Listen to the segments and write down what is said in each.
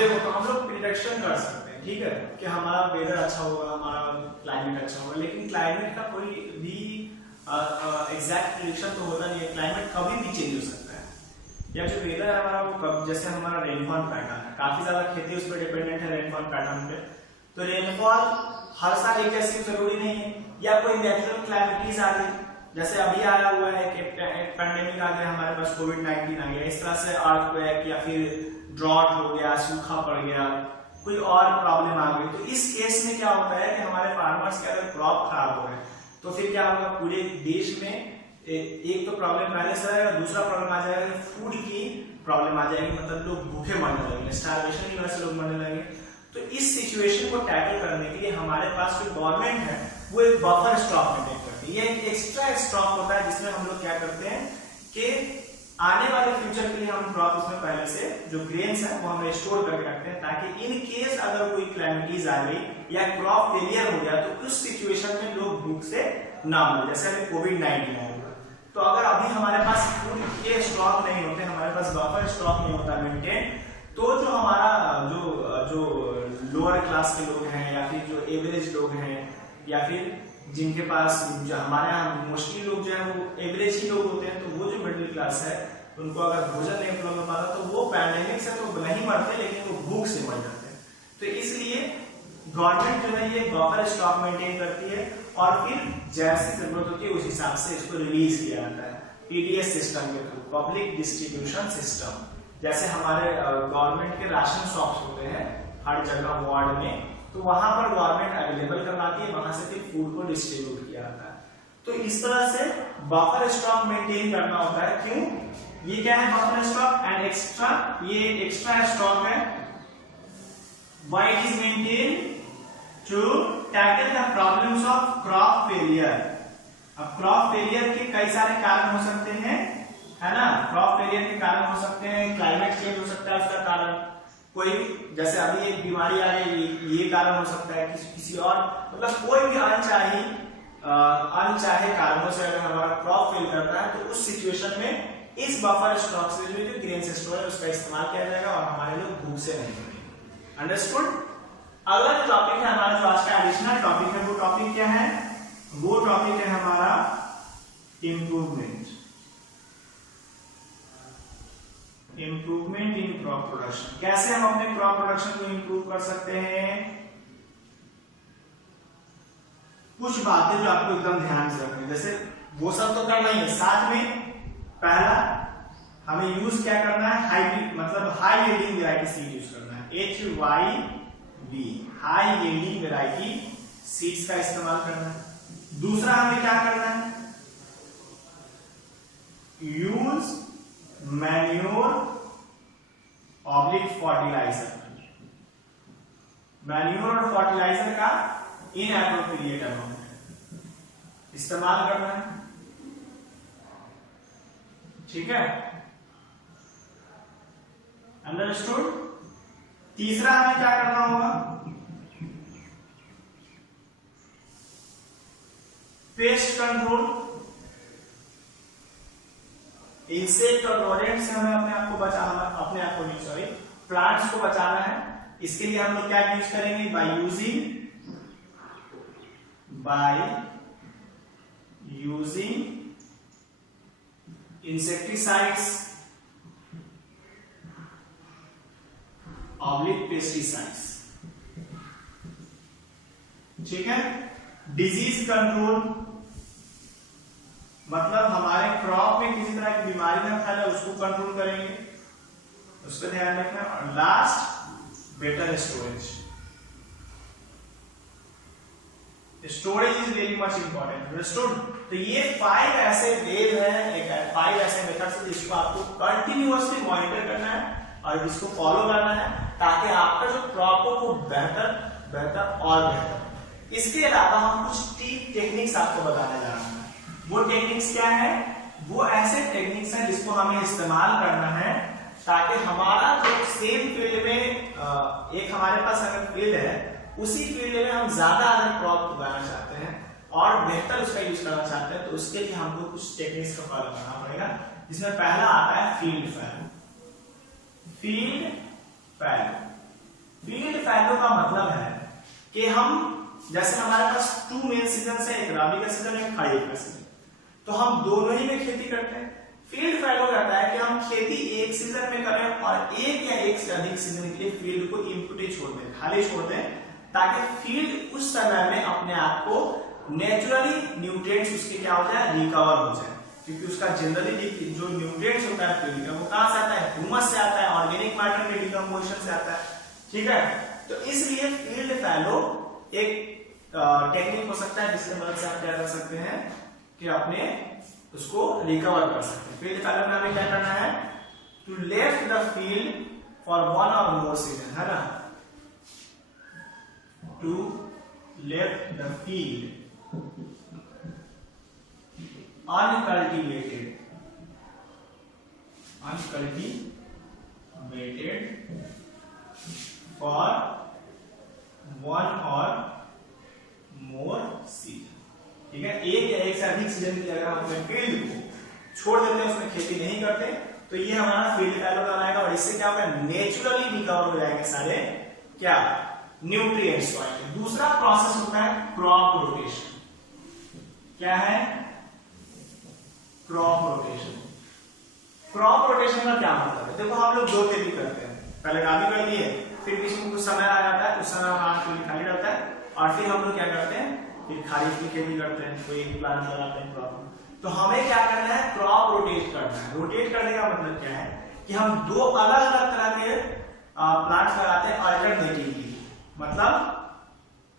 देखो तो हम लोग प्रिडिक्शन कर सकते हैं, ठीक है, कि हमारा वेदर अच्छा होगा, हमारा क्लाइमेट अच्छा होगा, लेकिन क्लाइमेट का कोई भी एग्जैक्ट प्रिडिक्शन तो होता नहीं है। क्लाइमेट कभी भी चेंज हो सकता है, या जो वेदर है हमारा वो जैसे हमारा रेनफॉल पैटर्न है, काफी ज्यादा खेती उस पर डिपेंडेंट है रेनफॉल पैटर्न पे, तो रेनफॉल हर साल एक जैसी जरूरी नहीं है, या कोई नेचुरल क्लैमिटीज आ गई, जैसे अभी आया हुआ है कि पैंडेमिक आ गया हमारे पास, कोविड-19 आ गया, इस तरह से अर्थक्वेक या फिर ड्रॉट हो गया, सूखा पड़ गया, कोई और प्रॉब्लम आ गई, तो इस केस में क्या होता है कि हमारे फार्मर्स के अगर क्रॉप खराब हो गए तो फिर क्या होगा, पूरे देश में एक तो प्रॉब्लम पहले से आएगा, दूसरा प्रॉब्लम आ जाएगा फूड की प्रॉब्लम आ जाएगी, मतलब लोग भूखे मरने लगेंगे, स्टारवेशन की वजह से लोग मरने लगेंगे। तो इस सिचुएशन को टैकल करने के लिए हमारे पास जो गवर्नमेंट है वो एक बफर स्टॉक मेंटेन करती है, ये एक एक्स्ट्रा स्टॉक होता है जिसमें हम लोग क्या करते हैं कि आने वाले फ्यूचर के लिए हम क्रॉप उसमें पहले से जो ग्रेन्स है वो हम स्टोर करके रखते हैं, ताकि इन केस अगर कोई क्लैमिटीज आ गई या क्रॉप फेलियर हो गया तो उस सिचुएशन में लोग भूख से ना मरे, जैसे अभी कोविड-19 में हुआ। तो अगर अभी हमारे पास फूड के स्टॉक नहीं होते, हमारे पास बफर स्टॉक नहीं होता मेंटेन, तो जो हमारा जो लोअर क्लास के लोग हैं या फिर जो एवरेज लोग हैं या फिर जिनके पास हमारे यहाँ मोस्टली लोग जो है वो एवरेज ही लोग होते हैं, तो वो जो मिडिल क्लास है उनको अगर भोजन नहीं उपलब्ध हो पाता तो वो पैंडेमिक से तो नहीं मरते लेकिन वो भूख से मर जाते हैं। तो इसलिए गवर्नमेंट जो है ये बफर स्टॉक मेंटेन करती है और फिर जैसी जरूरत होती है उस हिसाब से इसको रिलीज किया जाता है पीडीएस सिस्टम के थ्रू, पब्लिक डिस्ट्रीब्यूशन सिस्टम। जैसे हमारे गवर्नमेंट के राशन शॉप्स होते हैं हर जगह वार्ड में, तो वहां पर गवर्नमेंट अवेलेबल करवाती है, वहां से फिर फूड को डिस्ट्रीब्यूट किया जाता है। तो इस तरह से बफर स्टॉक मेंटेन करना होता है। क्यों? ये क्या है बफर स्टॉक एंड एक्स्ट्रा, ये एक्स्ट्रा स्टॉक है। Why it is maintain to tackle the problems of crop failure. अब क्रॉप फेलियर के कई सारे कारण हो सकते हैं, है ना, क्रॉप फेलियर के कारण हो सकते हैं, क्लाइमेट चेंज हो सकता है उसका कारण, कोई जैसे अभी एक बीमारी आ गई ये कारण हो सकता है, किसी और मतलब कोई भी अनचाहे कारणों से अगर हमारा क्रॉप फेल करता है तो उस सिचुएशन में इस बफर स्टॉक से जो ग्रेन स्टोर है उसका इस्तेमाल किया जाएगा और हमारे लोग भूख से नहीं मरेंगे। अंडरस्टूड? अगला जो टॉपिक है हमारा, जो आज का एडिशनल टॉपिक है, वो टॉपिक क्या है? वो टॉपिक है हमारा इंप्रूवमेंट इन क्रॉप प्रोडक्शन। कैसे हम अपने क्रॉप प्रोडक्शन को इंप्रूव कर सकते हैं? कुछ बातें जो आपको एकदम ध्यान से रखनी, जैसे वो सब तो करना ही है, साथ में पहला हमें यूज क्या करना है, हाइब्रिड मतलब high yielding variety seed use करना है, HYV high yielding variety seeds का इस्तेमाल करना है। दूसरा हमें क्या करना है, use manure oblique fertiliser, manure और फर्टिलाइजर का इनएप्रोप्रिएट अमाउंट इस्तेमाल करना है, ठीक है, अंडरस्टूड? तीसरा हमें क्या करना होगा, पेस्ट कंट्रोल, इंसेक्ट और रोडेंट से हमें अपने आप को बचाना, अपने आप को नहीं सॉरी प्लांट्स को बचाना है। इसके लिए हम लोग क्या यूज करेंगे, by using insecticides oblique pesticides, ठीक है। डिजीज कंट्रोल मतलब हमारे क्रॉप में किसी तरह की बीमारी ना फैले उसको कंट्रोल करेंगे, उस पर ध्यान रखना। और last better storage, storage is very much important, understood? तो ये 5 ऐसे वेज हैं, 5 ऐसे मेथड्स हैं जिसको आपको कंटिन्यूअसली मॉनिटर करना है और जिसको फॉलो करना है ताकि आपका जो क्रॉप हो वो बेहतर और बेहतर। इसके अलावा हम कुछ टेक्निक्स आपको बताने जा रहे हैं। वो टेक्निक्स क्या है? वो ऐसे टेक्निक्स हैं जिसको हमें इस्तेमाल करना है ताकि हमारा जो सेम फील्ड में एक हमारे पास अगर फील्ड है उसी फील्ड में हम ज्यादा अगर क्रॉप उगाना चाहते हैं और बेहतर उसका यूज करना चाहते हैं तो उसके लिए हमको कुछ टेक्निक्स का फॉलो करना पड़ेगा, जिसमें पहला आता है फील्ड फैलो। फील्ड फैलो का मतलब है कि हम, जैसे हमारे पास 2 मेन सीजन है, एक रबी का सीजन, एक खरीफ का सीजन, तो हम दोनों ही में खेती करते हैं। फील्ड फैलो कहता है कि हम खेती एक सीजन में करें और एक या एक से अधिक सीजन के लिए फील्ड को इम्प्टी छोड़ दें, खाली छोड़ दें, ताकि फील्ड उस समय में अपने आप को नेचुरली न्यूट्रिएंट्स उसके क्या हो जाए, रिकवर हो जाए, क्योंकि उसका जनरली जो न्यूट्रिएंट्स होता है फील्ड का वो कहां से आता है, ह्यूमस से आता है, ऑर्गेनिक मैटर के डिकम्पोजिशन से आता है, ठीक है। तो इसलिए फील्ड फैलो एक टेक्निक हो सकता है जिसके मदद से आप क्या कर सकते हैं कि अपने उसको रिकवर कर सकते हैं। फील्ड फैलो में हमें क्या करना है, to left the field for 1 or more season, है ना, to left the field uncultivated for 1 or more season, ठीक है। एक या एक से अधिक सीजन के लिए अगर हम अपने फील्ड को छोड़ देते हैं, उसमें खेती नहीं करते, तो ये हमारा फील्ड फैलो कहलाएगा और इससे क्या होगा, नेचुरली रिकवर हो जाएंगे सारे क्या न्यूट्रिएंट्स। दूसरा प्रोसेस होता है क्रॉप रोटेशन। क्या है क्रॉप रोटेशन? क्रॉप रोटेशन का क्या मतलब है? देखो हम लोग 2 खेती करते हैं, पहले रबी कर दिए, फिर बीच में कुछ समय आ जाता है, उस समय हमारा फील्ड खाली रहता है, और फिर हम लोग क्या करते हैं, फिर खरीफ की खेती करते हैं, कोई प्लांट लगाते हैं क्रॉप। तो हमें क्या करना है, क्रॉप रोटेट करना है। रोटेट करने का मतलब क्या है कि हम 2 अलग अलग तरह के प्लांट्स लगाते हैं अल्टरनेटिवली, मतलब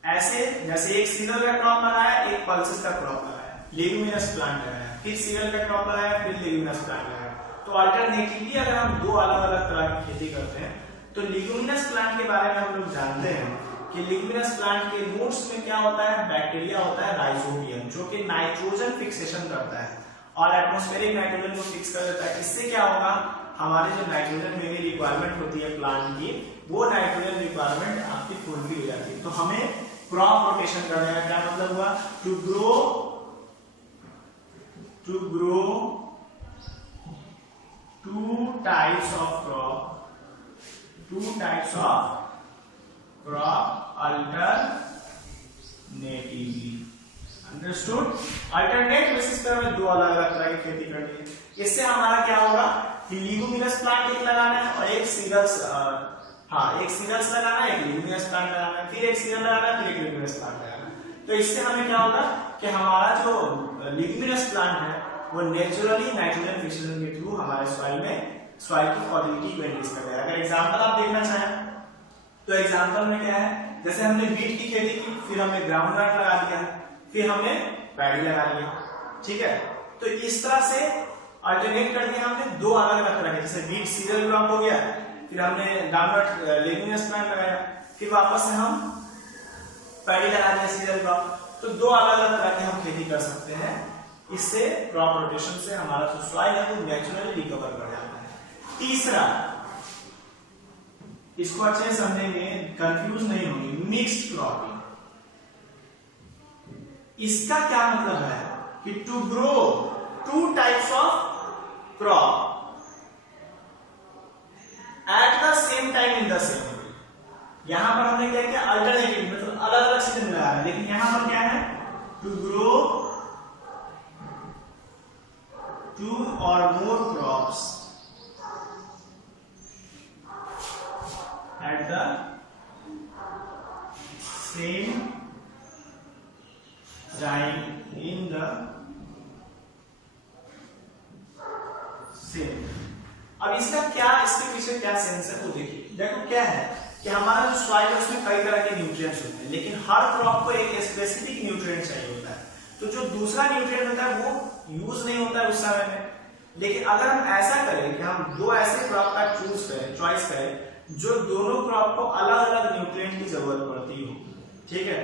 ऐसे जैसे एक सीजनल का क्रॉप लगाया, एक पल्सेस का क्रॉप लगाया, लेग्यूमिनस प्लांट लगाया, फिर सीरियल का क्रॉप लगाया, फिर लेग्यूमिनस प्लांट लगाया। तो अल्टरनेटिवली अगर हम 2 अलग अलग तरह की खेती करते हैं, तो लेग्यूमिनस प्लांट के बारे में हम लोग जानते हैं कि लेग्यूमिनस प्लांट के रूट्स में क्या होता है, बैक्टीरिया होता है राइजोबियम, जो कि नाइट्रोजन फिक्सेशन करता है और एटमॉस्फेरिक नाइट्रोजन को फिक्स कर देता है। इससे क्या होगा, हमारे जो नाइट्रोजन में रिक्वायरमेंट होती है प्लांट की, वो नाइट्रोजन रिक्वायरमेंट आपकी फुलफिल हो जाती है। तो हमें क्रॉप रोटेशन करने का क्या मतलब हुआ, to grow 2 types of crop alternatively, understood? alternate basis पर हमें 2 अलग अलग तरह की खेती करनी है। इससे हमारा क्या होगा कि लेग्यूमिनस प्लांट एक लगाना है और एक सीरियल्स लगाना है, एक लेग्यूमिनस प्लांट लगाना है, फिर एक सीरियल लगाना है, फिर एक लेग्यूमिनस प्लांट लगाना है। तो इससे हमें क्या होगा कि हमारा जो लेग्यूमिनस प्लांट है वो नेचुरली नाइट्रोजन फिक्सेशन के थ्रू हमारे सॉइल की फर्टिलिटी को इंक्रीज कर देगा। अगर एग्जांपल आप देखना चाहें तो एग्जांपल में क्या है, जैसे हमने बीट की खेती की, फिर हमने ग्राउंडनट लगा दिया, फिर हमने पैडी लगा लिया, ठीक है। तो इस तरह से अल्टरनेट कर दिया हमने 2 अलग अलग तरह के, जैसे बीट सीरियल क्रॉप हो गया, फिर हमने ग्राउंडनट लेग्यूमिनस प्लांट लगाया, फिर वापस से हम पैडी लगा दिया सीरियल क्रॉप। तो 2 अलग अलग तरह की हम खेती कर सकते हैं। इससे क्रॉप रोटेशन से हमारा जो सॉइल है वो नेचुरली रिकवर कर जाता है। तीसरा, इसको अच्छे से समझेंगे, कंफ्यूज नहीं होंगे, मिक्स्ड क्रॉपिंग। इसका क्या मतलब है कि to grow 2 types of crop at the same time in the same field। यहां पर हमने क्या किया, अल्टरनेटिव मतलब अलग अलग सीजन में लगाया, लेकिन यहां पर क्या है, to grow 2 or more crops at the same time in the same। अब इसका क्या, इसके पीछे क्या सेंस है वो देखिए। देखो क्या है कि हमारा जो सॉइल है उसमें कई तरह के न्यूट्रिएंट्स होते हैं, लेकिन हर क्रॉप को एक स्पेसिफिक न्यूट्रिएंट चाहिए होता है। तो जो दूसरा न्यूट्रिएंट होता है वो यूज नहीं होता है उस समय में। लेकिन अगर हम ऐसा करें कि हम 2 ऐसे क्रॉप का चॉइस करें जो दोनों क्रॉप को अलग अलग न्यूट्रिएंट की जरूरत पड़ती हो, ठीक है,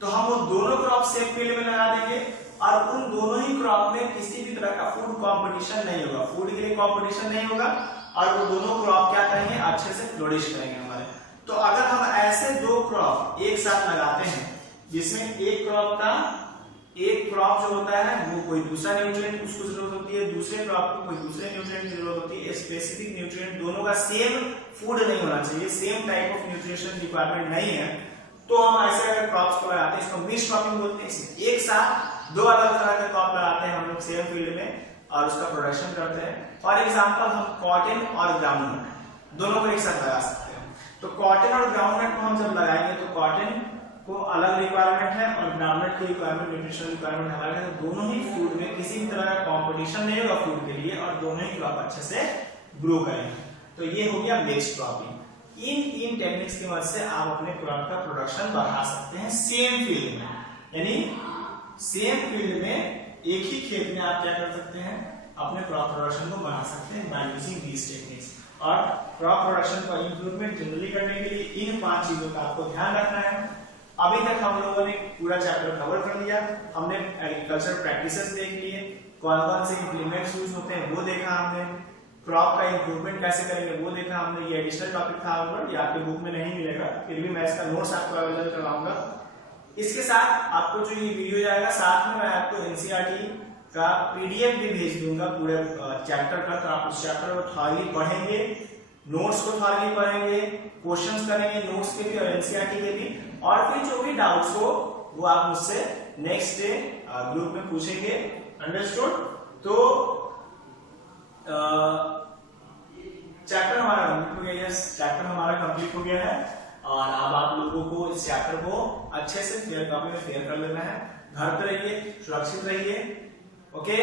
तो हम वो दोनों क्रॉप सेम फील्ड में लगा देंगे और उन दोनों ही क्रॉप में किसी भी तरह का फूड कंपटीशन नहीं होगा, फूड के लिए कंपटीशन नहीं होगा और वो दोनों क्रॉप क्या करेंगे, अच्छे से फ्लोरिश करेंगे हमारे। तो अगर हम ऐसे 2 क्रॉप एक साथ लगाते हैं जिसमें एक क्रॉप का एक क्रॉप जो होता है वो कोई दूसरा न्यूट्रिएंट उसको जरूरत होती है, दूसरे क्रॉप को कोई दूसरे न्यूट्रिएंट की जरूरत होती है। स्पेसिफिक न्यूट्रिएंट दोनों का सेम फूड नहीं होना चाहिए, same type of nutrition requirement नहीं है, तो हम ऐसे अगर क्रॉप्स को लगाते हैं इसको मिक्स क्रॉपिंग बोलते हैं। इसमें एक साथ दो अलग तरह के क्रॉप लगाते हैं हम लोग सेम फील्ड में और उसका प्रोडक्शन करते हैं। फॉर एग्जांपल हम कॉटन और ग्राउंडनट दोनों को एक साथ लगा सकते हैं। तो कॉटन और ग्राउंडनट को हम जब लगाएंगे तो कॉटन को अलग रिक्वायरमेंट है और ग्राउंडनट की रिक्वायरमेंट, न्यूट्रिशनल रिक्वायरमेंट हमारे है, तो दोनों ही फूड में किसी भी तरह का कंपटीशन नहीं होगा फूड के लिए और दोनों ही क्रॉप अच्छे से ग्रो करेंगे। तो ये हो गया मिक्स क्रॉपिंग। इन टेक्निक्स की मदद से आप अपने क्रॉप का प्रोडक्शन बढ़ा सकते हैं सेम फील्ड में, यानी सेम फील्ड में एक ही खेत में आप क्या कर सकते हैं, अपने क्रॉप प्रोडक्शन को बढ़ा सकते हैं बाय यूजिंग दीस टेक्निक्स। और क्रॉप प्रोडक्शन का इंप्रूवमेंट जनरली करने के लिए इन 5 चीजों का आपको ध्यान रखना है। अभी तक हम लोगों ने पूरा चैप्टर कवर कर लिया, हमने एग्रीकल्चर प्रैक्टिसेस देख लिए, कौन कौन से इंप्लीमेंट्स यूज होते हैं वो देखा हमने, क्रॉप का इंप्रूवमेंट कैसे करेंगे वो देखा हमने। ये एडिशनल टॉपिक था ये आपके बुक में नहीं मिलेगा, फिर भी मैं इसका नोट्स आपको अवेलेबल करवाऊंगा। इसके साथ आपको जो ये वीडियो जाएगा साथ में मैं आपको एनसीईआरटी का पीडीएफ भी भेज दूंगा पूरे चैप्टर का, तो आप उस चैप्टर को थॉरली पढ़ेंगे, नोट्स को थॉरली पढ़ेंगे, क्वेश्चंस करेंगे नोट्स के भी और एनसीईआरटी के भी, और फिर जो भी डाउट्स हो वो आप मुझसे नेक्स्ट डे ग्रुप में पूछेंगे। अंडरस्टूड? तो चैप्टर हमारा कंप्लीट हो गया, यस चैप्टर हमारा कंप्लीट हो गया है और अब आप लोगों को इस चैप्टर को अच्छे से फेयर कॉपी में फेयर कर लेना है। घर पे रहिए, सुरक्षित रहिए, ओके।